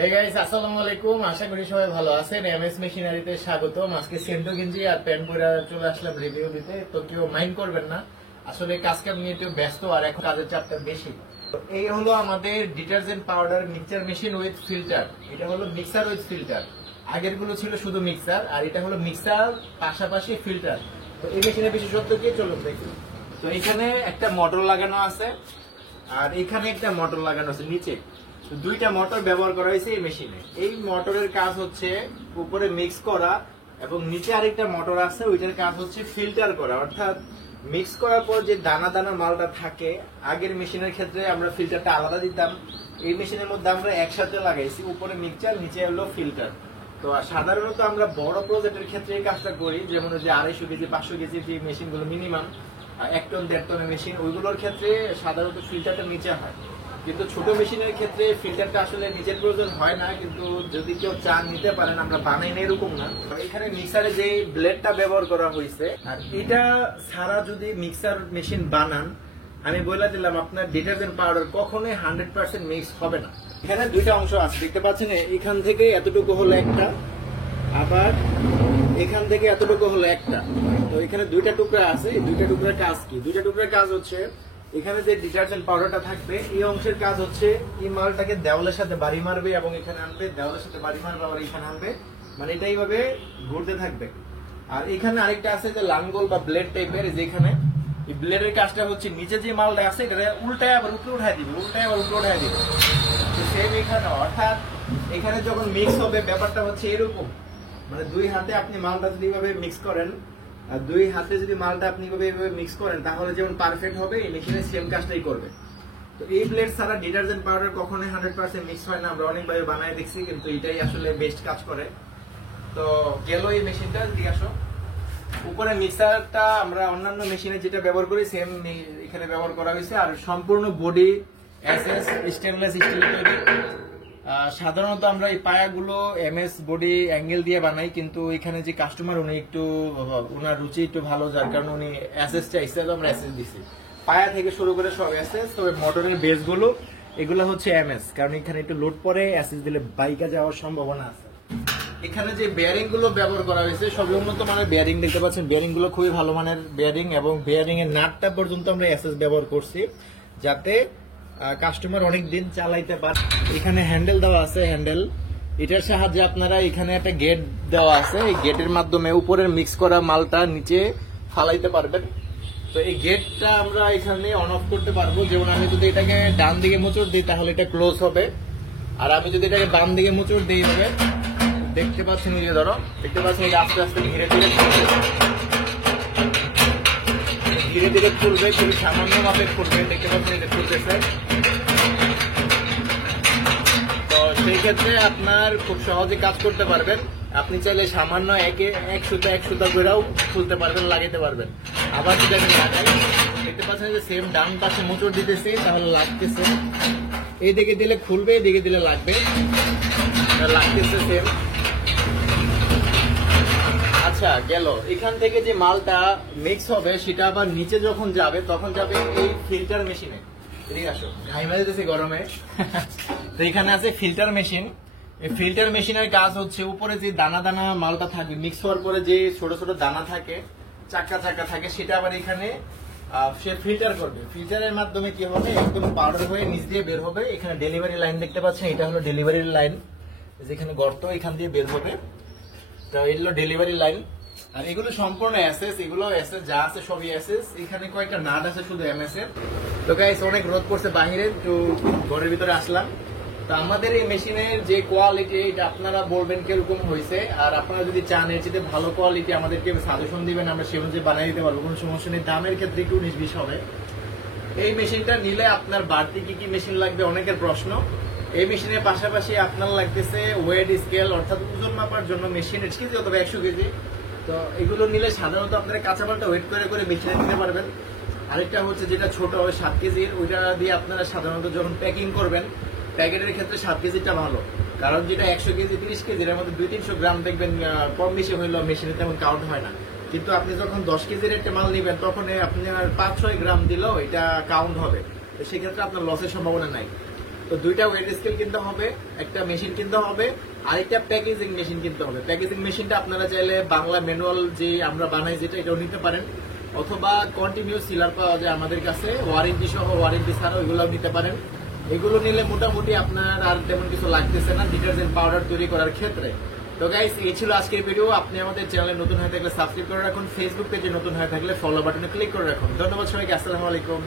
Hey guys, আসসালামু আলাইকুম। আশা করি সবাই ভালো আছেন। এমএস মেশিনারিতে স্বাগতম। আজকে সেন্টো গেঞ্জি আর প্যান্ট পরে চলে আসলাম রিভিউ দিতে। তো কেউ মাইন্ড করবেন না, আসলে কাজ কাম নিয়ে একটু ব্যস্ত আর এখন কাজের চাপটা বেশি। তো এই হলো আমাদের detergent powder mixture machine with filter. এটা হলো মিক্সার উইথ ফিল্টার। আগের গুলো ছিল শুধু মিক্সার, আর এটা হলো মিক্সার পাশাপাশি ফিল্টার। তো এই মেশিনের বিশেষত্ব কি চলুন দেখি। তো এখানে একটা মোটর লাগানো আছে, আর এখানে একটা মোটর লাগানো আছে নিচে। দুইটা মোটর ব্যবহার করা হয়েছে এই মেশিনে। এই মোটরের কাজ হচ্ছে উপরে মিক্স করা, এবং নিচে আরেকটা মোটর আছে, ওইটার কাজ হচ্ছে ফিল্টার করা। অর্থাৎ মিক্স করার পর যে দানা দানা মালটা থাকে, আগের মেশিনের ক্ষেত্রে আমরা ফিল্টারটা আলাদা দিতাম, এই মেশিনের মধ্যে আমরা একসাথে লাগাইছি, উপরে মিক্সচার নিচে হলো ফিল্টার। তো সাধারণত আমরা বড় প্রজেক্টের ক্ষেত্রে এই কাজটা করি, যেমন যে 250 কেজি 500 কেজি যে মেশিনগুলো মিনিমাম 1 টন 1.5 টনের মেশিন, ওইগুলোর ক্ষেত্রে সাধারণত ফিল্টারটা নিচে হয়। কিন্তু ছোট মেশিনের ক্ষেত্রে ফিল্টারটা আসলে নিজের প্রয়োজন হয় না, কিন্তু যদি কেউ চান নিতে পারেন, আমরা বানাই না এরকম না। এখানে মিক্সারে যে ব্লেডটা ব্যবহার করা হয়েছে, আর এটা ছাড়া যদি মিক্সার মেশিন বানান, আমি বলে দিলাম আপনার ডিটারজেন্ট পাউডার কখনোই 100% মিক্স হবে না। এখানে দুইটা অংশ আছে, দেখতে পাচ্ছেন, এখান থেকে এতটুকু হলো একটা, আবার এখান থেকে এতটুকু হলো একটা। তো এখানে দুইটা টুকরা আছে। এই দুইটা টুকরার কাজ কি? দুইটা টুকরার কাজ হচ্ছে, এখানে যে ডিটারজেন্ট পাউডারটা থাকবে, এই অংশের কাজ হচ্ছে এই মালটাকে দেওয়ালের সাথে বাড়ি মারবে এবং এখানে আনবে, দেওয়ালের সাথে বাড়ি মারবে আবার এখানে আনবে, মানে এটা এইভাবে ঘুরতে থাকবে। আর এখানে আরেকটা আছে যে লাঙ্গল বা ব্লেড টাইপের, যেখানে এই ব্লেডের কাজটা হচ্ছে নিচে যে মালটা আছে এটা উল্টায় আবার উপরে উঠায় দিবে, উল্টায় আবার উপরে উঠায় দিবে। সেম এখানে, অর্থাৎ এখানে যখন মিক্স হবে ব্যাপারটা হচ্ছে এরকম, মানে দুই হাতে আপনি মালটা যদি এইভাবে মিক্স করেন, আর দুই হাতে যদি মালটা আপনি এইভাবে মিক্স করেন, তাহলে যেমন পারফেক্ট হবে, এই মেশিনে সেম কাজটাই করবে। তো এই ব্লেড ছাড়া ডিটারজেন্ট পাউডার কখনোই 100% মিক্স হয় না। আমরা অনেকভাবে বানায় দেখছি, কিন্তু এটাই আসলে বেস্ট কাজ করে। তো গেল এই মেশিনটা, দিয়ে আসো। উপরে মিক্সারটা আমরা অন্যান্য মেশিনে যেটা ব্যবহার করি সেম এখানে ব্যবহার করা হয়েছে, আর সম্পূর্ণ বডি এসএস স্টেনলেস স্টিলের তৈরি। সাধারণত আমরা এই পায়াগুলো এমএস বডি অ্যাঙ্গেল দিয়ে বানাই, কিন্তু এখানে যে কাস্টমার উনি একটু, ওনার রুচি একটু ভালো, যার কারণে উনি এসএস চাইছে, আমরা এসএস দিছি। পায়া থেকে শুরু করে সব এসএস। তবে মোটরের বেস গুলো এগুলো হচ্ছে এমএস, কারণ এখানে একটু লোড পরে এসএস দিলে বাইকা যাওয়ার সম্ভাবনা আছে। এখানে যে বেয়ারিং গুলো ব্যবহার করা হয়েছে সবই উন্নত মানের বেয়ারিং, দেখতে পাচ্ছেন বেয়ারিং গুলো খুবই ভালো মানের বেয়ারিং, এবং বেয়ারিং এর নাটটা পর্যন্ত আমরা এসএস ব্যবহার করছি, যাতে কাস্টমার অনেক দিন চালাইতে পারে। এখানে হ্যান্ডেল দেওয়া আছে, হ্যান্ডেল, এটার সাহায্যে আপনারা, এখানে একটা গেট দেওয়া আছে, এই গেটের মাধ্যমে উপরের মিক্স করা মালটা নিচে ফালাইতে পারবেন। তো এই গেটটা আমরা এখানে অন অফ করতে পারবো। যেমন আমি যদি এটাকে ডান দিকে মোচড় দিই তাহলে এটা ক্লোজ হবে, আর আমি যদি এটাকে বাম দিকে মোচড় দিই হবে, দেখতে পাচ্ছেন, এই যে ধরো, দেখতে পাচ্ছেন এই আস্তে আস্তে ধীরে ধীরে ধীরে ধীরে খুলবে, খুবই সামান্য মাপে খুলবে, দেখতে পাচ্ছেন এটা খুলতেছে। তো সেই ক্ষেত্রে আপনার খুব সহজে কাজ করতে পারবেন। আপনি চাইলে সামান্য এক সুতা করেও খুলতে পারবেন, লাগাইতে পারবেন। আবার যদি আমি লাগাই, দেখতে পাচ্ছেন যে সেম ডান পাশে মোচড় দিতেছে, তাহলে লাগতেছে, এই দিকে দিলে খুলবে, এই দিকে দিলে লাগবে, লাগতেছে সেম। আচ্ছা, গেল। এখান থেকে যে মালটা মিক্স হবে সেটা আবার নিচে যখন যাবে, তখন যাবে এই ফিল্টার মেশিনে। এদিকে আসো, ঘাইমা যেতেছে গরমে। তো এখানে আছে ফিল্টার মেশিন। এই ফিল্টার মেশিনের কাজ হচ্ছে, উপরে যে দানা দানা মালটা থাকবে, মিক্স হওয়ার পরে যে ছোট ছোট দানা থাকে, চাকা চাকা থাকে, সেটা আবার এখানে সে ফিল্টার করবে। ফিল্টারের মাধ্যমে কি হবে, একদম পাউডার হয়ে নিচ দিয়ে বের হবে। এখানে ডেলিভারি লাইন দেখতে পাচ্ছেন, এটা হলো ডেলিভারি লাইন, যেখানে গর্ত, এখান দিয়ে বের হবে। তো এগুলো ডেলিভারি লাইন, আর এগুলো সম্পূর্ণ এসএস, এগুলো এসএস যা আছে সবই এসএস। এখানে কয়েকটা নাট আছে শুধু এমএস এর। তো গাইস, অনেক রোদ পড়ছে বাহিরে, তো ঘরের ভিতরে আসলাম। তো আমাদের এই মেশিনের যে কোয়ালিটি, এটা আপনারা বলবেন কিরকম হয়েছে, আর আপনারা যদি চান এর চেয়ে ভালো কোয়ালিটি আমাদেরকে সাজেশন দিবেন, আমরা সে অনুযায়ী বানিয়ে দিতে পারবো, কোনো সমস্যা নেই। দামের ক্ষেত্রে একটু 19-20 হবে। এই মেশিনটা নিলে আপনার বাড়তি কি কি মেশিন লাগবে অনেকের প্রশ্ন। এই মেশিনের পাশাপাশি আপনার লাগতেছে ওয়েট স্কেল, অর্থাৎ ওজন মাপার জন্য মেশিন, 1 কেজি অথবা 100 কেজি। তো এগুলো নিলে সাধারণত আপনারা কাঁচামালটা ওয়েট করে করে মেশিনে নিতে পারবেন। আরেকটা হচ্ছে যেটা ছোট হবে 7 কেজির, ওইটা দিয়ে আপনারা সাধারণত যখন প্যাকিং করবেন, প্যাকেটের ক্ষেত্রে 7 কেজিটা ভালো, কারণ যেটা 100 কেজি 30 কেজির মধ্যে 200-300 গ্রাম দেখবেন কম বেশি হইলেও মেশিনে তেমন কাউন্ট হয় না। কিন্তু আপনি যখন 10 কেজির একটা মাল নেবেন, তখন আপনার 5-6 গ্রাম দিলেও এটা কাউন্ট হবে, সেক্ষেত্রে আপনার লসের সম্ভাবনা নাই। তো দুইটা ওয়েট স্কেল কিনতে হবে, একটা মেশিন কিনতে হবে, আর একটা প্যাকেজিং মেশিন কিনতে হবে। প্যাকেজিং মেশিনটা আপনারা চাইলে বাংলা ম্যানুয়াল যে আমরা বানাই যেটা এটাও নিতে পারেন, অথবা কন্টিনিউ সিলার পাওয়া যায় আমাদের কাছে, ওয়ারেন্টি সহ ওয়ারেন্টি ছাড়া ওইগুলোও নিতে পারেন। এগুলো নিলে মোটামুটি আপনার আর তেমন কিছু লাগতেছে না ডিটারজেন্ট পাউডার তৈরি করার ক্ষেত্রে। তো গাইস, এই ছিল আজকের ভিডিও। আপনি আমাদের চ্যানেলে নতুন হয়ে থাকলে সাবস্ক্রাইব করে রাখুন, ফেসবুক পেজে নতুন হয়ে থাকলে ফলো বাটনে ক্লিক করে রাখুন। ধন্যবাদ সবাইকে, আসসালামু আলাইকুম।